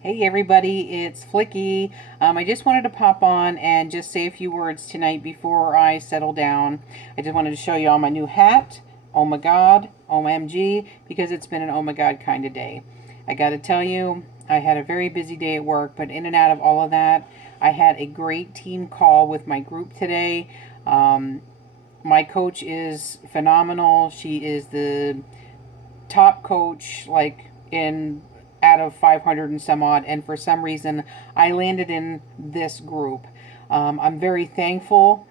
Hey everybody, it's Flickie. I just wanted to pop on and just say a few words tonight before I settle down. I just wanted to show you all my new hat. Oh my God, OMG, because it's been an oh my God kind of day. I gotta tell you, I had a very busy day at work, but in and out of all of that, I had a great team call with my group today. My coach is phenomenal. She is the top coach, like in out of 500 and some odd, and for some reason I landed in this group. I'm very thankful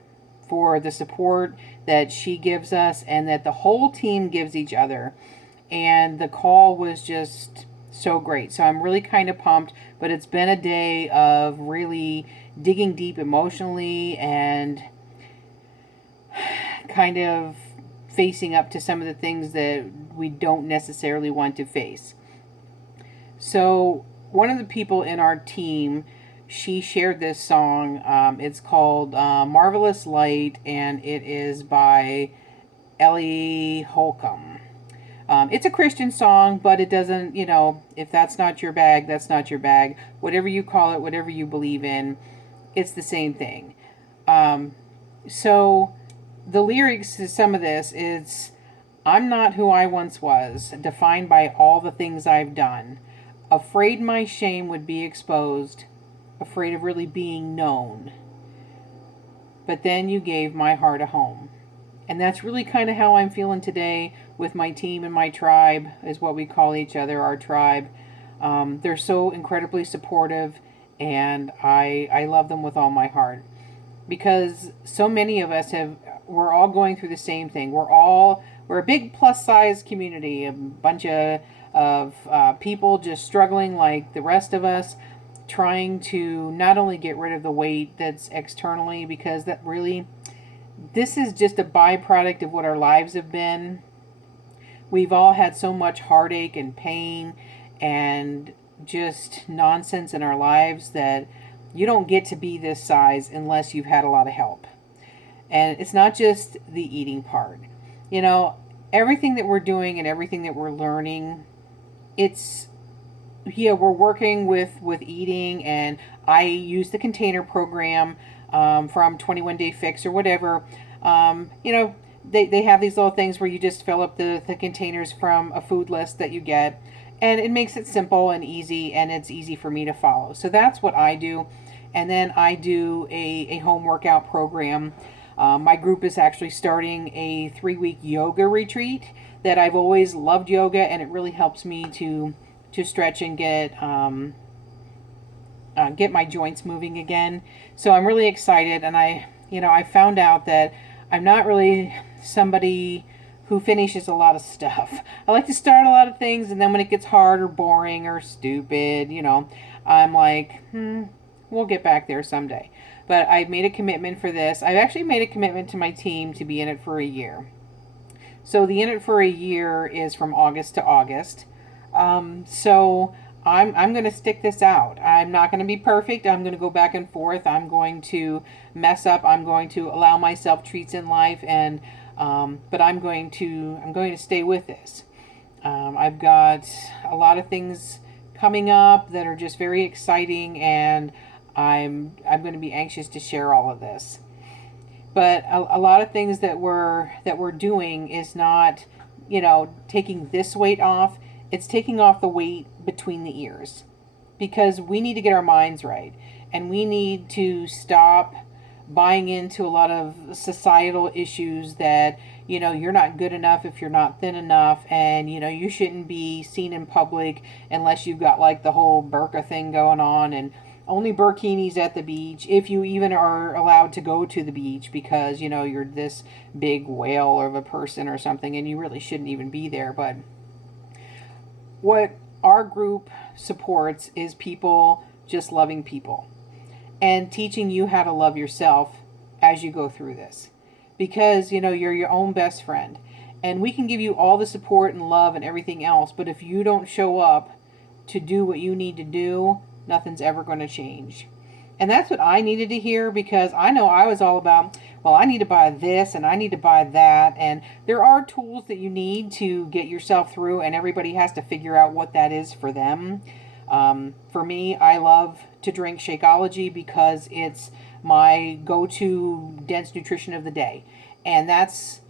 for the support that she gives us and that the whole team gives each other, and the call was just so great. So I'm really kind of pumped, but it's been a day of really digging deep emotionally and kind of facing up to some of the things that we don't necessarily want to face. So, one of the people in our team, she shared this song. It's called Marvelous Light, and it is by Ellie Holcomb. It's a Christian song, but it doesn't, if that's not your bag, that's not your bag. Whatever you call it, whatever you believe in, it's the same thing. So, the lyrics to some of this is I'm not who I once was, defined by all the things I've done. Afraid my shame would be exposed, afraid of really being known. But then you gave my heart a home. And that's really kind of how I'm feeling today with my team and my tribe, is what we call each other, our tribe. They're so incredibly supportive, and I love them with all my heart. Because so many of us we're all going through the same thing. We're a big plus size community, a bunch of people just struggling like the rest of us, trying to not only get rid of the weight that's externally, because that really, this is just a byproduct of what our lives have been. We've all had so much heartache and pain and just nonsense in our lives that you don't get to be this size unless you've had a lot of help. And it's not just the eating part. You know, everything that we're doing and everything that we're learning, it's, yeah, we're working with eating, and I use the container program from 21 Day Fix or whatever. They have these little things where you just fill up the containers from a food list that you get, and it makes it simple and easy, and it's easy for me to follow. So that's what I do. And then I do a home workout program. My group is actually starting a 3-week yoga retreat. That I've always loved yoga, and it really helps me to stretch and get my joints moving again. So I'm really excited, and I found out that I'm not really somebody who finishes a lot of stuff. I like to start a lot of things, and then when it gets hard or boring or stupid, I'm like, we'll get back there someday. But I've made a commitment for this. I've actually made a commitment to my team to be in it for a year. So the in it for a year is from August to August. So I'm going to stick this out. I'm not going to be perfect. I'm going to go back and forth. I'm going to mess up. I'm going to allow myself treats in life, and but I'm going to stay with this. I've got a lot of things coming up that are just very exciting, and I'm going to be anxious to share all of this. But a lot of things that we're doing is not, taking this weight off. It's taking off the weight between the ears, because we need to get our minds right, and we need to stop buying into a lot of societal issues that you're not good enough if you're not thin enough, and you shouldn't be seen in public unless you've got like the whole burqa thing going on, and only burkinis at the beach, if you even are allowed to go to the beach, because you're this big whale of a person or something, and you really shouldn't even be there. But what our group supports is people just loving people and teaching you how to love yourself as you go through this, because you're your own best friend, and we can give you all the support and love and everything else, but if you don't show up to do what you need to do, nothing's ever going to change. And that's what I needed to hear, because I know I was all about, well, I need to buy this and I need to buy that. And there are tools that you need to get yourself through, and everybody has to figure out what that is for them. For me, I love to drink Shakeology because it's my go-to dense nutrition of the day. And that's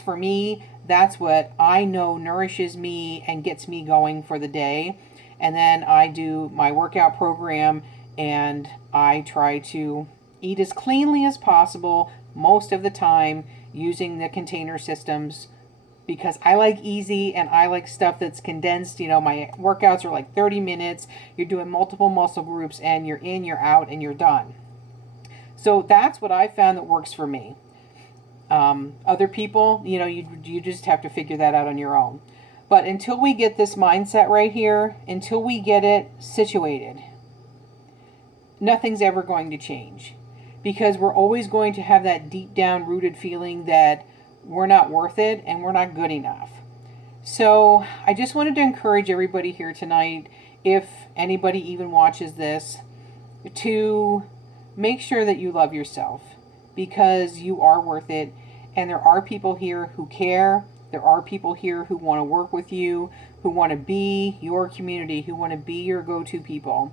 for me, that's what I know nourishes me and gets me going for the day. And then I do my workout program, and I try to eat as cleanly as possible most of the time using the container systems, because I like easy and I like stuff that's condensed. My workouts are like 30 minutes. You're doing multiple muscle groups and you're in, you're out, and you're done. So that's what I found that works for me. Other people, you just have to figure that out on your own. But until we get this mindset right here, until we get it situated, nothing's ever going to change, because we're always going to have that deep down rooted feeling that we're not worth it and we're not good enough. So I just wanted to encourage everybody here tonight, if anybody even watches this, to make sure that you love yourself, because you are worth it. And there are people here who care. There are people here who want to work with you, who want to be your community, who want to be your go-to people.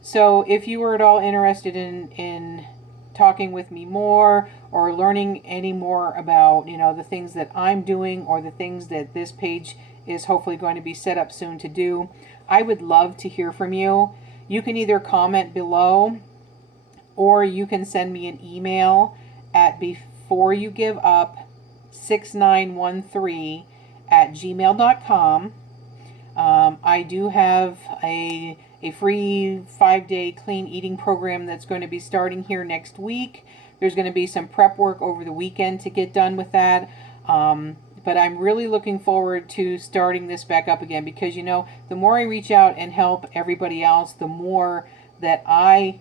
So if you were at all interested in talking with me more, or learning any more about, the things that I'm doing, or the things that this page is hopefully going to be set up soon to do, I would love to hear from you. You can either comment below, or you can send me an email at beforeyougiveUp6913@gmail.com. I do have a free 5-day clean eating program that's going to be starting here next week. There's going to be some prep work over the weekend to get done with that. But I'm really looking forward to starting this back up again, because, the more I reach out and help everybody else, the more that I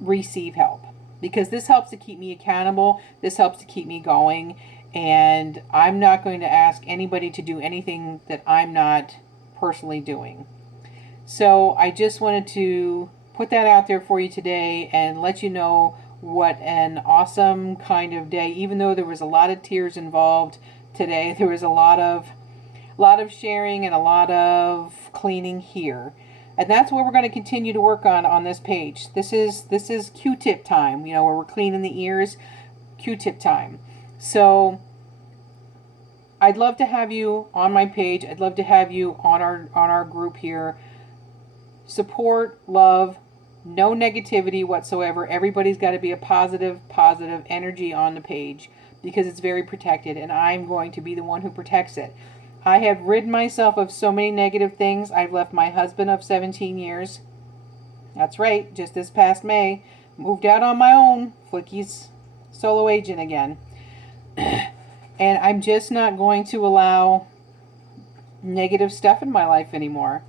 receive help, because this helps to keep me accountable. This helps to keep me going. And I'm not going to ask anybody to do anything that I'm not personally doing. So I just wanted to put that out there for you today and let you know what an awesome kind of day. Even though there was a lot of tears involved today, there was a lot of sharing and a lot of cleaning here. And that's what we're going to continue to work on this page. This is Q-tip time, where we're cleaning the ears. Q-tip time. So I'd love to have you on my page. I'd love to have you on our group here. Support, love, no negativity whatsoever. Everybody's got to be a positive energy on the page, because it's very protected, and I'm going to be the one who protects it. I have rid myself of so many negative things. I've left my husband of 17 years. That's right, just this past May. Moved out on my own. Flickie's solo agent again. And I'm just not going to allow negative stuff in my life anymore.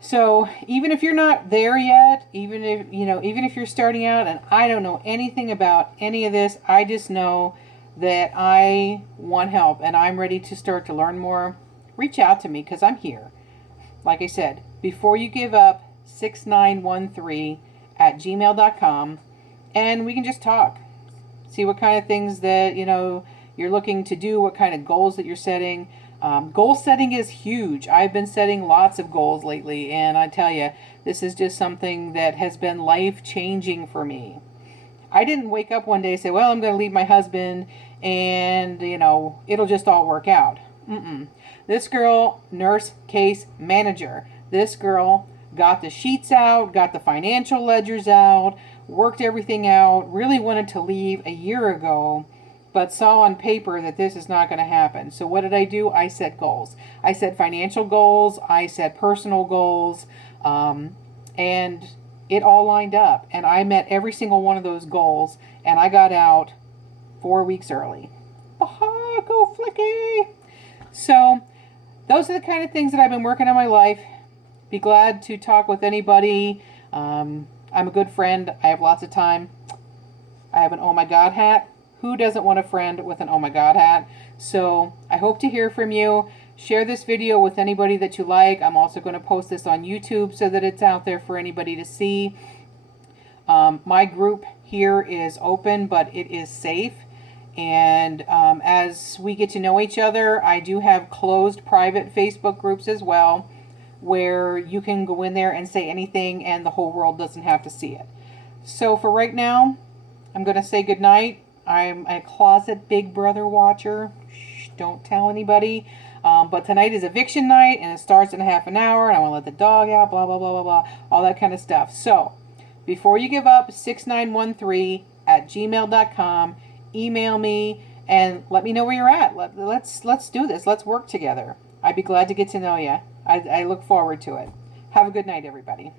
So even if you're not there yet, even if you're starting out and I don't know anything about any of this, I just know that I want help and I'm ready to start to learn more, reach out to me, because I'm here. Like I said, before you give up, 6913@gmail.com, and we can just talk. See what kind of things that, you're looking to do, what kind of goals that you're setting. Goal setting is huge. I've been setting lots of goals lately, and I tell you, this is just something that has been life-changing for me. I didn't wake up one day and say, well, I'm going to leave my husband and, it'll just all work out. This girl, nurse case manager. This girl got the sheets out, got the financial ledgers out, worked everything out, really wanted to leave a year ago, but saw on paper that this is not going to happen. So what did I do? I set goals. I set financial goals. I set personal goals. And it all lined up. And I met every single one of those goals. And I got out 4 weeks early. Aha, go Flickie! So those are the kind of things that I've been working on in my life. Be glad to talk with anybody. I'm a good friend. I have lots of time. I have an Oh My God hat. Who doesn't want a friend with an Oh My God hat? So I hope to hear from you. Share this video with anybody that you like. I'm also going to post this on YouTube so that it's out there for anybody to see. My group here is open, but it is safe. And as we get to know each other, I do have closed private Facebook groups as well. where you can go in there and say anything and the whole world doesn't have to see it. So for right now, I'm going to say goodnight. I'm a closet Big Brother watcher. Shh, don't tell anybody. But tonight is eviction night, and it starts in half an hour, and I want to let the dog out, blah, blah, blah, blah, blah, all that kind of stuff. So, before you give up, 6913@gmail.com, email me, and let me know where you're at. Let's do this. Let's work together. I'd be glad to get to know you. I look forward to it. Have a good night, everybody.